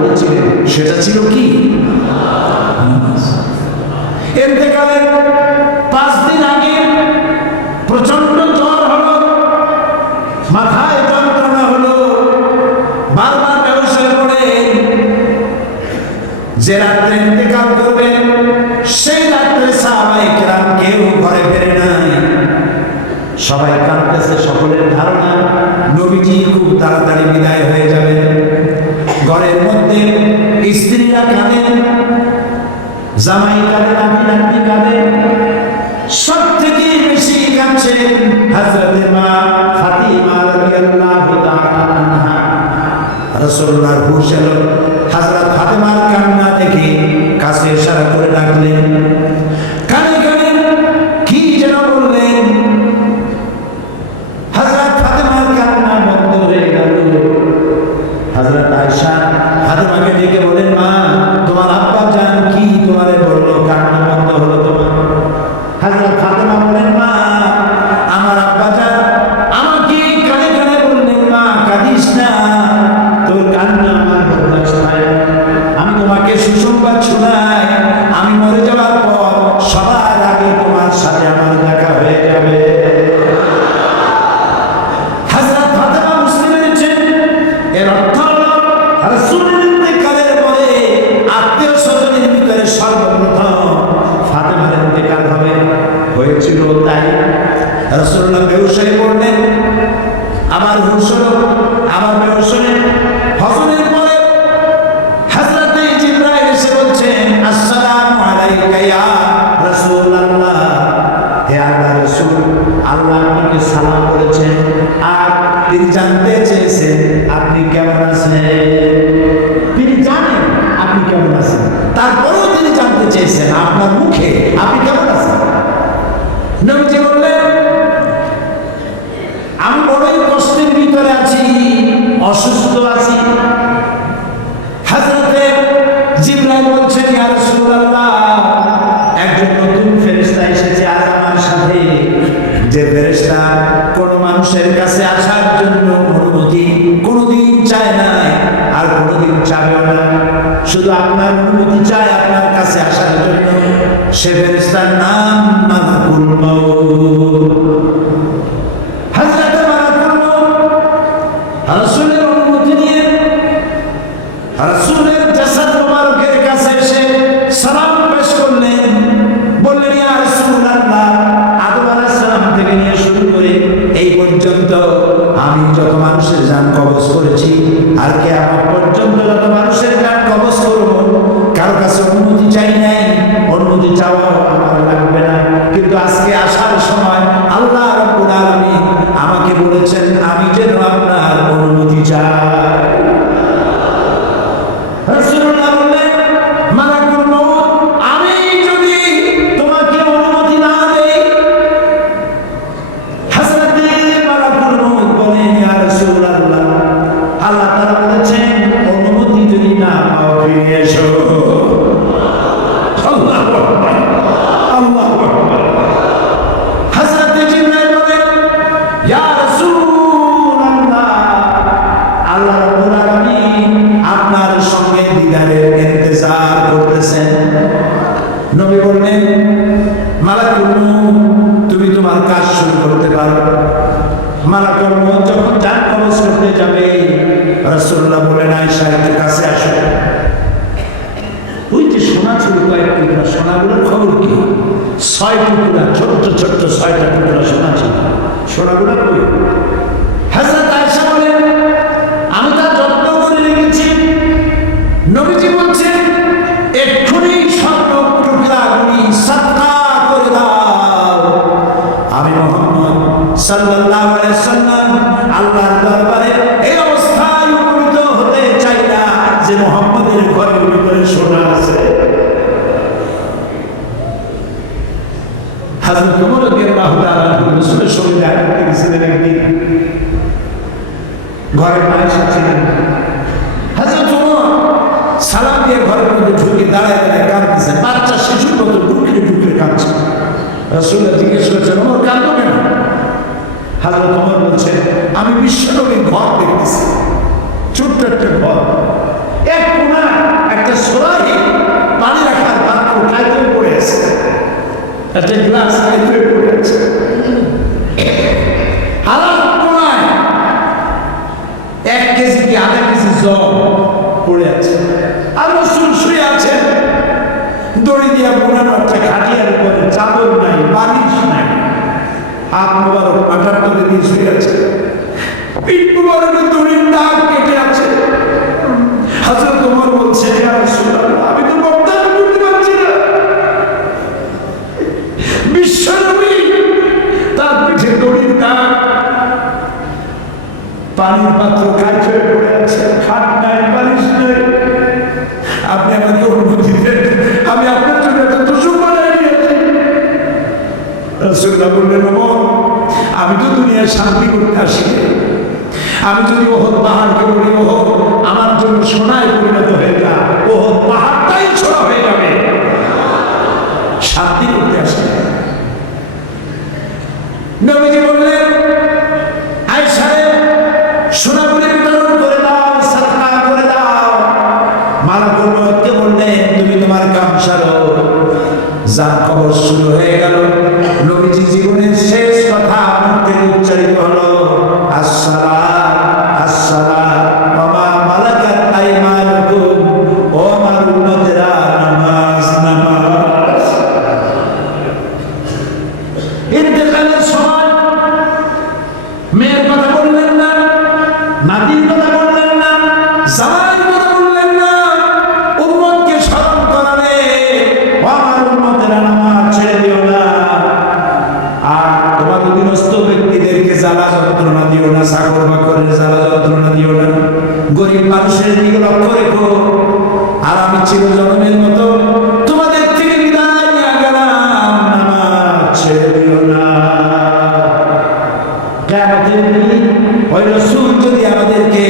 বলেছিলেন সেটা ছিল কি? ইন্তেকালের 5 দিন আগে প্রচন্ড জ্বর হলো, মাথায় যন্ত্রণা হলো, বারবার ব্যবসায় পড়ে। যে রাত্রে ইন্তেকাল করবেন সেই রাত্রে সাহাবায়ে কেরাম কেউ ঘরে ফেরে নাই, সবাই কাঁদতেছে। সকলের ধারণা নবীজি খুব তাড়াতাড়ি বিদায় হয়ে যাবেন। ঘরের মধ্যে স্ত্রীরা কাঁদেন, জামাই কাঁদে, নাতি কাঁদেন, সব থেকে বেশি কাঁদছেন হযরতে মা ফাতিমা রাদিয়াল্লাহু তাআলা আনহা। রাসূলুল্লাহর হুশ এলো, হযরত ফাতিমার কান্না দেখে কাছে ইশারা করে ডাকলেন, কানে কানে কি যেন বললেন। হযরত ফাতিমার কান্না বন্ধ হয়ে গেল। হযরত আয়েশা ফাতিমাকে ডেকে বলেন, মা তোমার আব্বা জান কি তোমারে বললো, কান্না বন্ধ হলো তোমার? হযরত ফাতিমা বলেন, মা আমার আব্বা জান আমাকে কানে কানে বললেন, মা কাঁদিস না, তোর কান্না আমার বরদাস্ত হয় না। আমি তোমাকে সুসংবাদ শোনাই, আমি মরে যাওয়ার পর সবার আগে তোমার সাথে আমার দেখা হয়ে যাবে। হযরত ফাতিমা বুঝতে পেরেছেন এর অর্থ হলো রাসূলের ইন্তেকালের পরে আত্মীয় স্বজনের ভিতরে সর্বপ্রথম ফাতিমার ইন্তেকাল হবে। হয়েছিল তাই। রাসূলুল্লাহ বেহুশ হয়ে পড়লেন, আবার হুঁশ হলো, আবার বেহুশ হলেন। হজরের পরে হযরতে জিবরাইল এসে বলছেন, আসসালামু আলাইকা ইয়া রাসূলুল্লাহ, হে আল্লাহর রাসূল, আল্লাহ আপনাকে সালাম করেছেন আর তিনি জানতে চেয়েছেন আপনি কেমন আছেন। তিনি জানেন আপনি কেমন আছেন, তারপরেও তিনি জানতে চেয়েছেন আপনার মুখে আপনি কেমন আছেন। নবীজি বললেন, আমি বড়ই কষ্টের ভিতরে আছি, অসুস্থ আছি। হযরতে জিবরাইল বলছেন, ইয়া রাসূলুল্লাহ, একজন নতুন ফেরেশতা এসেছে আজ আমার সাথে, যে ফেরেশতা কোন মানুষের কাছে আসার জন্য অনুমতি কোনোদিন চায় না আর কোনোদিন চাবেও না, শুধু আপনার অনুমতি চায় আপনার কাছে আসার জন্য। সে ফেরেশতার নাম মালাকুল মউত। হযরত মালাকুল মউত রাসূলের অনুমতি নিয়ে রাসূলের জাসাদ মোবারকের কাছে এসে সালাম পেশ করলেন। বললেন, ইয়া রাসূলুল্লাহ, আদম আলাইহিস সালাম থেকে নিয়ে শুরু করে এই পর্যন্ত আমি যত মানুষের জান কবজ করেছি আর কিয়ামত পর্যন্ত যত মানুষের জান কবজ করব, কারো কাছে অনুমতি চাই নাই, অনুমতি চাওয়া আমার লাগবে না। কিন্তু আজকে আসার সময় আল্লাহ রাব্বুল আলামিন আমাকে বলেছেন আমি যেন আপনার অনুমতি চাই। রাসূলুল্লাহ বললেন, মালাকুল মউত, আমি যদি তোমাকে অনুমতি না দেই? হযরতে মালাকুল মউত বলেন, ইয়া রাসূলুল্লাহ, আল্লাহ তাআলা বলেছেন অনুমতি যদি না পাও ফিরে এসো। আল্লাহু আকবার, আল্লাহু আকবার। হযরতে জিবরাইল বলেন, ইয়া রাসূলুল্লাহ, আল্লাহ রাব্বুল আলামিন আপনার সঙ্গে দিদারের ইন্তজার করতেছেন। নবী বললেন, মালাকুল মউত, তুমি তোমার কাজ শুরু করতে পারো। মালাকুল মউত যখন জান কবজ করতে যাবে, রাসূলুল্লাহ বলেন, আয়েশা একটু কাছে আসো। ওই যে সোনা ছিল কয়েক টুকরা, সোনাগুলোর খবর কি? 6 টুকরা, ছোট্ট ছোট্ট 6টা টুকরা সোনা ছিল। সোনাগুলো কই? হযরত আয়েশা বলেন, আমি তা যত্ন করে রেখেছি। নবীজি বলছেন, এক্ষুনি স্বর্ণ টুকরাগুলি সাদকা করে দাও। আমি মুহাম্মদ সাল্লাল্লাহু আলাইহি ওয়াসাল্লাম আল্লাহর দরবারে এই অবস্থায় উপনীত হতে চাই না যে মুহাম্মদের ঘরের ভিতরে সোনা আছে। হযরত ওমর রাদিয়াল্লাহু তাআলা রাসূলের সঙ্গে দেখা করতে গেছিলেন একদিন। ঘরে আয়েশা ছিলেন। হযরত ওমর সালাম দিয়ে ঘরের মধ্যে ঢুকে দাঁড়ায় দাঁড়ায় কাঁদতেছেন, বাচ্চা শিশুর মতো ঢুকরে ঢুকরে কাঁদছে। রাসূলুল্লাহ জিজ্ঞেস করেছেন, ওমর কাঁদো কেন? হযরত ওমর বলছেন, আমি বিশ্বনবীর ঘর দেখতেছি, ছোট্ট একটা ঘর, এক কোণা জল পড়ে আছে, আর রাসূল শুয়ে আছেন দড়ি দিয়া বোনানো একটা খাটিয়ার উপরে, চাদর নাই, বালিশ নাই, হাত মোবারক মাথার তলে দিয়ে শুয়ে আছে, পিঠ মোবারকে দড়ির দাগ কেটে আছে। হযরত ওমর বলছে, ইয়া রাসূলুল্লাহ, আমি তো বর্দাস্ত করতে পারছি না। বিশ্বনবী তার পিঠে দড়ির দাগ, পানির পাত্র কাজ হয়ে পড়ে আছে, খাট নাই, বালিশ নাই। আপনি আমাকে অনুমতি দেন, আমি আপনার জন্য একটা তোষক বানাই নিয়েছি। রাসূলুল্লাহ বললেন, ওমর, আমি তো দুনিয়ার শান্তি করতে আসি। আমি যদি ওহদ পাহাড়কে বলি, ওহদ আমার জন্য সোনায় পরিণত হয়ে যা, ওহদ পাহাড়টাই সোনা হয়ে যাবে। শান্তি করতে আসি। নবীজি বললেন, আয়েশারে সোনাগুলি বিতরণ করে দাও, সাদকা করে দাও। মালাকুল মউতকে বললেন, তুমি তোমার কাম সারো। যার কবর শুরু হয়ে গেল। নবীজি জীবনের শেষ কথা মুখ থেকে উচ্চারিত হলো, আসসালাত আসসালাত ওয়া মা মালাকাত আইমানুকুম, ও আমার উম্মতেরা, নামাজ নামাজ। ইন্তেকালের সময় মেয়ের কথা বললেন না, নাতির কথা বললেন না, জামাইয়ের কথা বললেন না, উম্মতকে স্মরণ করালে, ও আমার উম্মতেরা, নামাজ ছেড়ে দিও না। আর তোমার অধীনস্থ ব্যক্তিদেরকে জ্বালা যন্ত্রণা দিও না, চাকর বাকরের জ্বালা যন্ত্রণা দিও না, গরিব মানুষের দিকে লক্ষ্য রেখো। আর আমি চিরজন্মের মতো তোমাদের থেকে বিদায় নিয়ে গেলাম, নামাজ ছেড়ে দিও না। কিয়ামতের দিন ওই রাসূল যদি আমাদেরকে